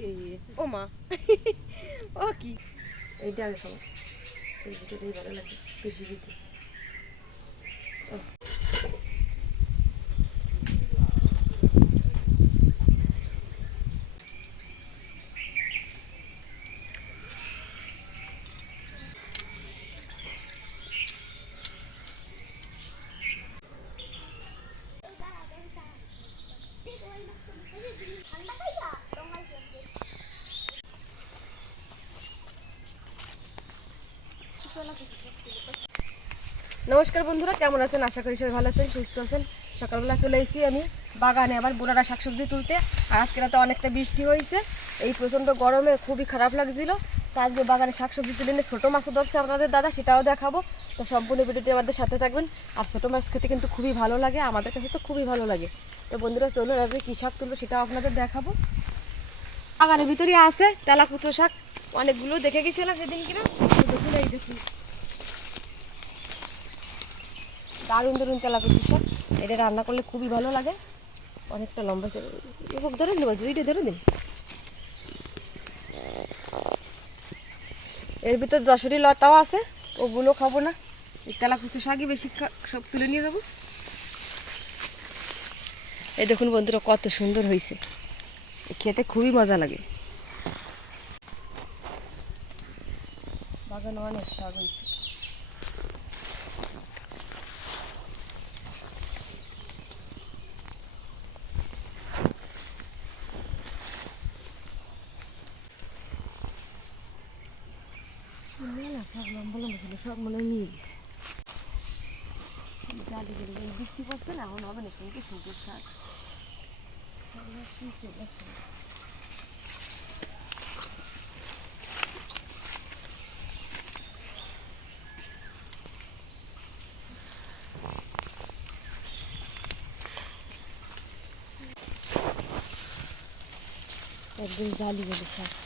এই ও মা। ও কি? এইটা আমি খাব। এই ভিডিওটাই ভালো লাগে ভিডিও নমস্কার বন্ধুরা, কেমন আছেন? আশা করি সবাই ভালো আছেন, সুস্থ আছেন। সকালবেলা চলে এসেছি আমি বাগানে আবার বোনারা শাকসবজি তুলতে। আর আজকে রাতে অনেকটা বৃষ্টি হয়েছে। এই প্রচণ্ড গরমে খুবই খারাপ লাগছিল। তা আজকে বাগানে শাকসবজি তুলে নিয়ে ছোটো মাছও ধরছে আপনাদের দাদা, সেটাও দেখাবো। তো সম্পূর্ণ ভিডিওটি আমাদের সাথে থাকবেন। আর ছোটো মাছ খেতে কিন্তু খুবই ভালো লাগে, আমাদের কাছে তো খুবই ভালো লাগে। তো বন্ধুরা, চলুন আজকে কী শাক তুলবো সেটাও আপনাদের দেখাবো। বাগানের ভিতরে আছে তেলাকুচো শাক। অনেকগুলো দেখে গেছিলাম সেদিন কিনা। দেখুন এই দেখুন দারুণ দারুণ তেলা কচুর এটা রান্না করলে খুবই ভালো লাগে। অনেকটা লম্বা চলে ধরে দেবো জুইটা ধরে দিন এর ভিতর যশোরী লতাও আছে, ওগুলো খাব না। এই তেলা কচু শাকই বেশি সব তুলে নিয়ে যাব। এই দেখুন বন্ধুরা, কত সুন্দর হয়েছে। খেতে খুবই মজা লাগে। বাগানে অনেক শাক হয়েছে না সব লম্বা লম্বা ছিল সব মনে হয় নিয়ে গেছে জালি গেলে এই বৃষ্টি পড়ছে না এখন হবে না কিন্তু সুন্দর শাক একদম জালি গেলে শাক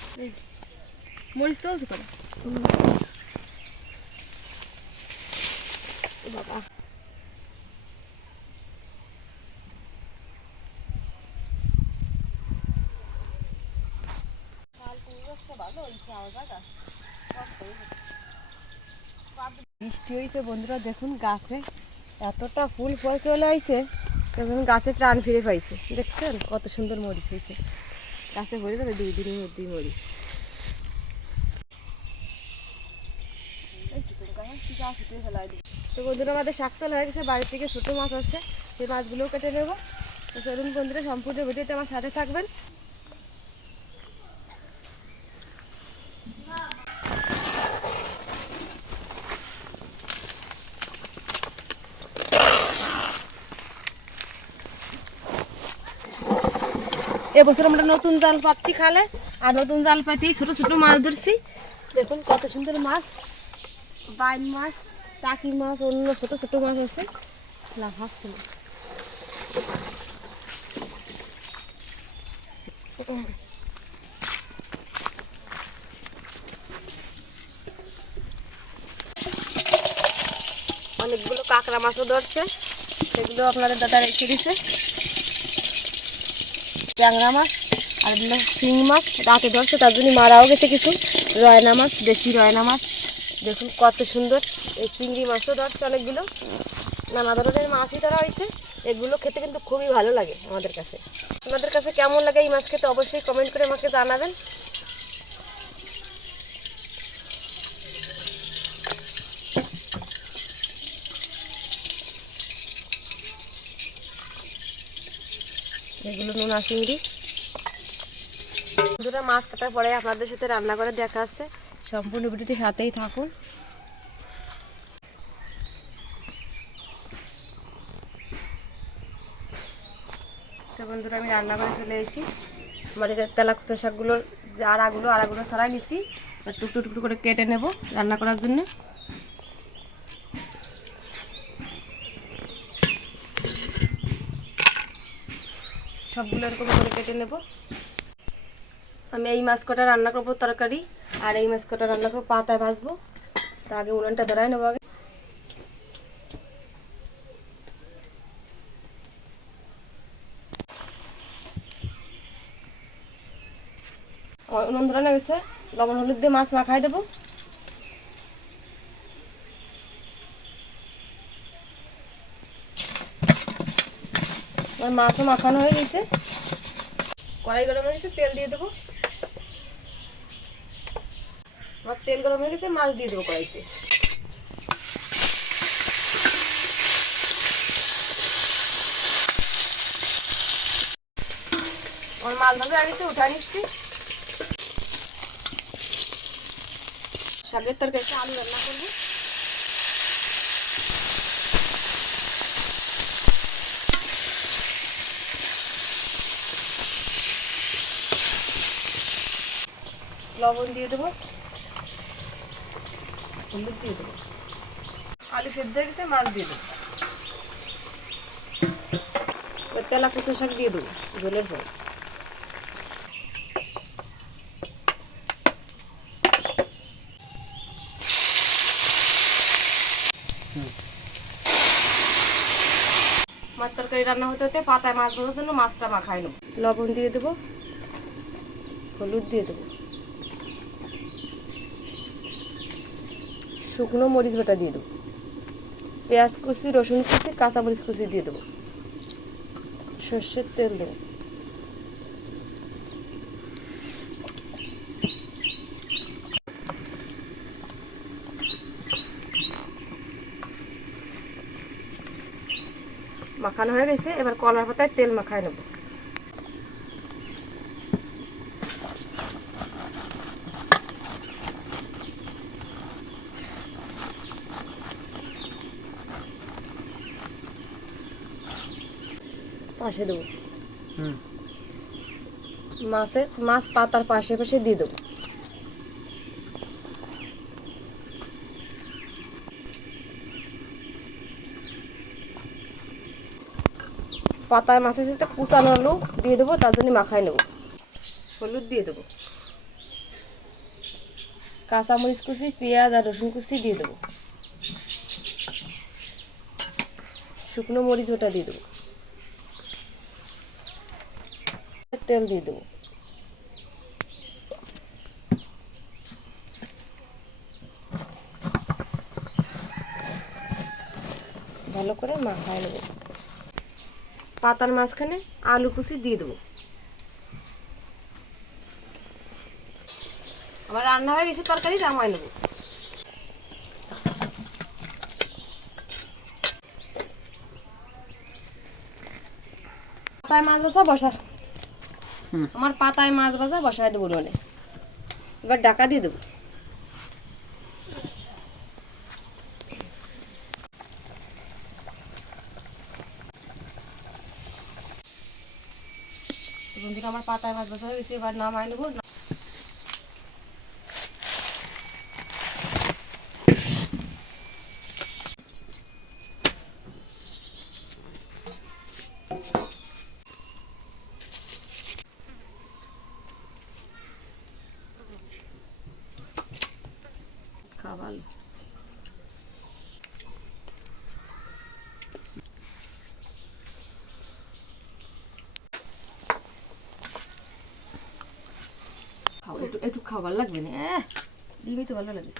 মরিচ বাবা। বৃষ্টি হয়েছে বন্ধুরা দেখুন গাছে এতটা ফুল ফল চলে আইছে দেখুন গাছে প্রাণ ফিরে পাইছে। দেখছেন কত সুন্দর মরিচ হয়েছে গাছে ভরে যাবে দুই দিনের মধ্যেই মরিচ তো বন্ধুরা, আমাদের শাক তোলা হয়ে গেছে বাড়ি থেকে ছোটো মাছ আসছে সেই মাছগুলোও কেটে নেব। তো চলুন বন্ধুরা, সম্পূর্ণ ভিডিওতে আমার সাথে থাকবেন। এবছর আমরা নতুন জাল পাচ্ছি খালে, আর নতুন জাল পাতেই ছোট ছোট মাছ ধরছি। দেখুন কত সুন্দর মাছ, বাইন মাছ, টাকি মাছ, অন্য ছোট ছোট মাছ আছে। না অনেকগুলো কাঁকড়া মাছও ধরছে। সেগুলো আপনাদের দাদা রেখে দিছে। ট্যাংরা মাছ আর এগুলো শিঙি মাছ। রাতে ধরছে, তার জন্য মারাও গেছে কিছু। রয়না মাছ, দেশি রয়না মাছ। দেখুন কত সুন্দর। এই চিংড়ি মাছও ধরছে অনেকগুলো। নানা ধরনের মাছই ধরা হয়েছে। এগুলো খেতে কিন্তু খুবই ভালো লাগে আমাদের কাছে। আমাদের কাছে কেমন লাগে এই মাছ খেতে অবশ্যই কমেন্ট করে আমাকে জানাবেন। এগুলো নোনা চিংড়ি। বন্ধুরা, মাছ কাটার পরে আপনাদের সাথে রান্না করে দেখা আছে। সম্পূর্ণ ভিডিওটি সাথেই থাকুন। তো বন্ধুরা, আমি রান্না করে চলে এসেছি। আমার এটা তেলা কুচো শাকগুলোর যে আড়াগুলো আড়াগুলো ছাড়াই নিছি। টুকটু টুকটু করে কেটে নেব রান্না করার জন্য। সবগুলো এরকম করে কেটে নেব। আমি এই মাছ কটা রান্না করব তরকারি, আর এই মাছ কটা রান্না করব পাতায় ভাজবো। তা আগে উনানটা ধরাই নেব আগে। উনুন ধরানো গেছে। লবণ হলুদ দিয়ে মাছ মাখাই দেবো। আমার মাছও মাখানো হয়ে গেছে। কড়াই গরম হয়ে গেছে, তেল দিয়ে দেবো। আমার তেল গরম হয়ে গেছে, মাছ দিয়ে দেবো কড়াইতে। আমার মাছ ভাজা গেছে উঠাই নিচ্ছি। শাকের তরকারিতে আলু রান্না করব। লবণ দিয়ে দেবো। হলুদ দিয়ে দেবো। আলু সেদ্ধ হয়ে গেছে, মাছ দিয়ে দেবো। তেলা কুচো শাক দিয়ে দেবো ঝোলের পর। মাছ তরকারি রান্না হতে হতে পাতায় মাছ ভাজার জন্য মাছটা মাখাই নেব। লবণ দিয়ে দেবো, হলুদ দিয়ে দেবো। শুকনো মরিচ বাটা দিয়ে দেবো। পেঁয়াজ কুচি, রসুন কুচি, কাঁচা মরিচ কুচি দিয়ে দেবো। সর্ষের তেল দেবো। মাখানো হয়ে গেছে, এবার কলার পাতায় তেল মাখায় নেব। পাশে দেবো। মাছের মাছ পাতার পাশে পাশে দিয়ে দেবো। পাতার মাছের সাথে কুচানো আলু দিয়ে দেবো তার জন্য মাখায় নেব। হলুদ দিয়ে দেবো। কাঁচামরিচ কুচি পেঁয়াজ আর রসুন কুচি দিয়ে দেবো। শুকনো মরিচ ওটা দিয়ে দেবো। তেল দিয়ে দেবো। ভালো করে মাখায় নেব। পাতার মাঝখানে আলু কুচি দিয়ে দেবো। আবার রান্না হয়ে গেছে তরকারি রামাই নেব। পাতায় মাছ ভাজা বসা। আমার পাতায় মাছ ভাজা, বসায় দেবো উনুনে এবার ডাকা দিয়ে দেবো। আমার পাতায় মাছ ভাজা হয়েছে এবার নামায় নেব খাবার খাবার লাগবে না এহ, তো ভালো লাগে।